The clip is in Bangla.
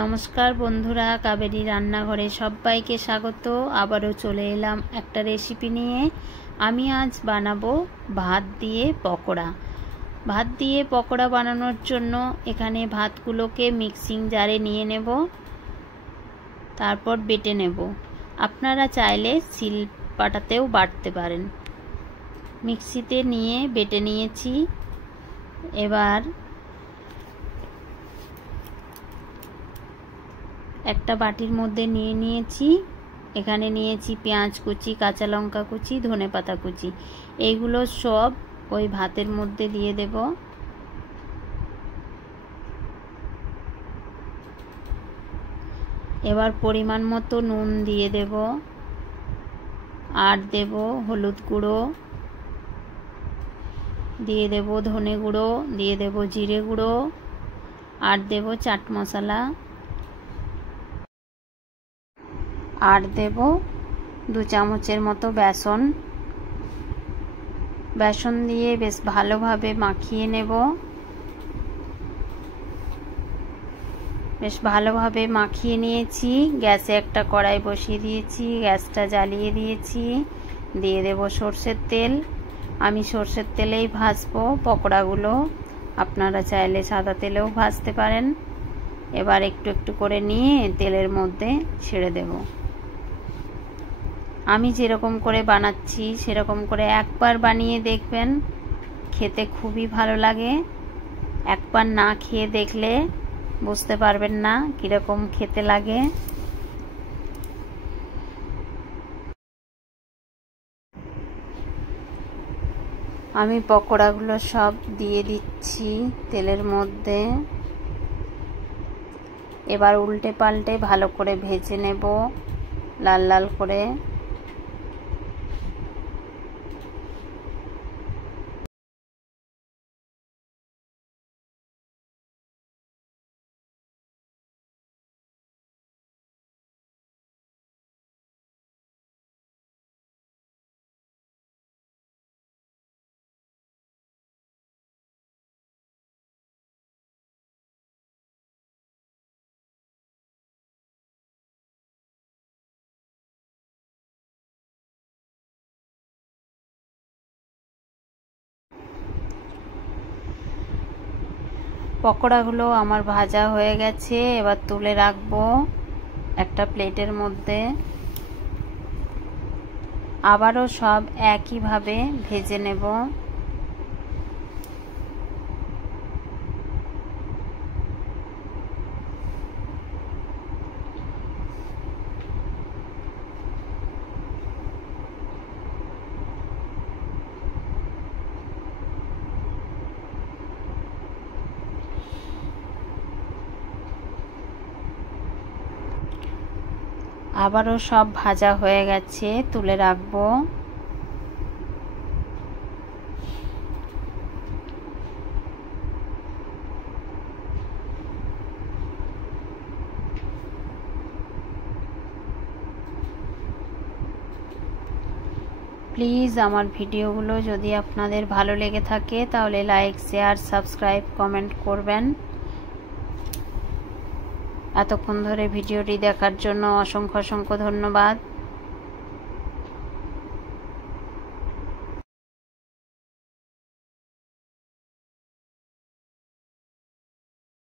নমস্কার বন্ধুরা, কাবেরী রান্নাঘরে সবাইকে স্বাগত। আবারও চলে এলাম একটা রেসিপি নিয়ে। আমি আজ বানাবো ভাত দিয়ে পকোড়া। ভাত দিয়ে পকোড়া বানানোর জন্য এখানে ভাতগুলোকে মিক্সিং জারে নিয়ে নেব, তারপর বেটে নেব। আপনারা চাইলে শিলপাটাতেও বাটতে পারেন। মিক্সিতে নিয়ে বেটে নিয়েছি। এবার একটা বাটির মধ্যে নিয়ে নিয়েছি। এখানে নিয়েছি পেঁয়াজ কুচি, কাঁচা লঙ্কা কুচি, ধনেপাতা কুচি। এইগুলো সব ওই ভাতের মধ্যে দিয়ে দেব। এবার পরিমাণ মতো নুন দিয়ে দেব, আর দেব হলুদ গুঁড়ো, দিয়ে দেব ধনে গুঁড়ো, দিয়ে দেব জিরে গুঁড়ো, আর দেব চাট মশলা, আর দেব 2 চামচের মতো বেসন। বেসন দিয়ে বেশ ভালোভাবে মাখিয়ে নেব। বেশ ভালোভাবে মাখিয়ে নিয়েছি। গ্যাসে একটা কড়াই বসিয়ে দিয়েছি, গ্যাসটা জ্বালিয়ে দিয়েছি। দিয়ে দেব সরষের তেল। আমি সরষের তেলেই ভাজবো পকোড়াগুলো, আপনারা চাইলে সাদা তেলেও ভাজতে পারেন। এবার একটু একটু করে নিয়ে তেলের মধ্যে ছেড়ে দেব। আমি যেরকম করে বানাচ্ছি সেরকম করে একবার বানিয়ে দেখবেন, খেতে খুবই ভালো লাগে। একবার না খেয়ে দেখলে বুঝতে পারবেন না কীরকম খেতে লাগে। আমি পকোড়াগুলো সব দিয়ে দিচ্ছি তেলের মধ্যে। এবার উল্টে পাল্টে ভালো করে ভেজে নেব, লাল লাল করে। পকোড়াগুলো আমার ভাজা হয়ে গেছে। এবার তুলে রাখবো একটা প্লেটের মধ্যে। আবারও সব একইভাবে ভেজে নেব। আবারও সব ভাজা হয়ে গেছে, তুলে রাখবো। প্লিজ আমার ভিডিওগুলো যদি আপনাদের ভালো লেগে থাকে তাহলে লাইক, শেয়ার, সাবস্ক্রাইব, কমেন্ট করবেন। এতক্ষণ ধরে ভিডিওটি দেখার জন্য অসংখ্য অসংখ্য ধন্যবাদ।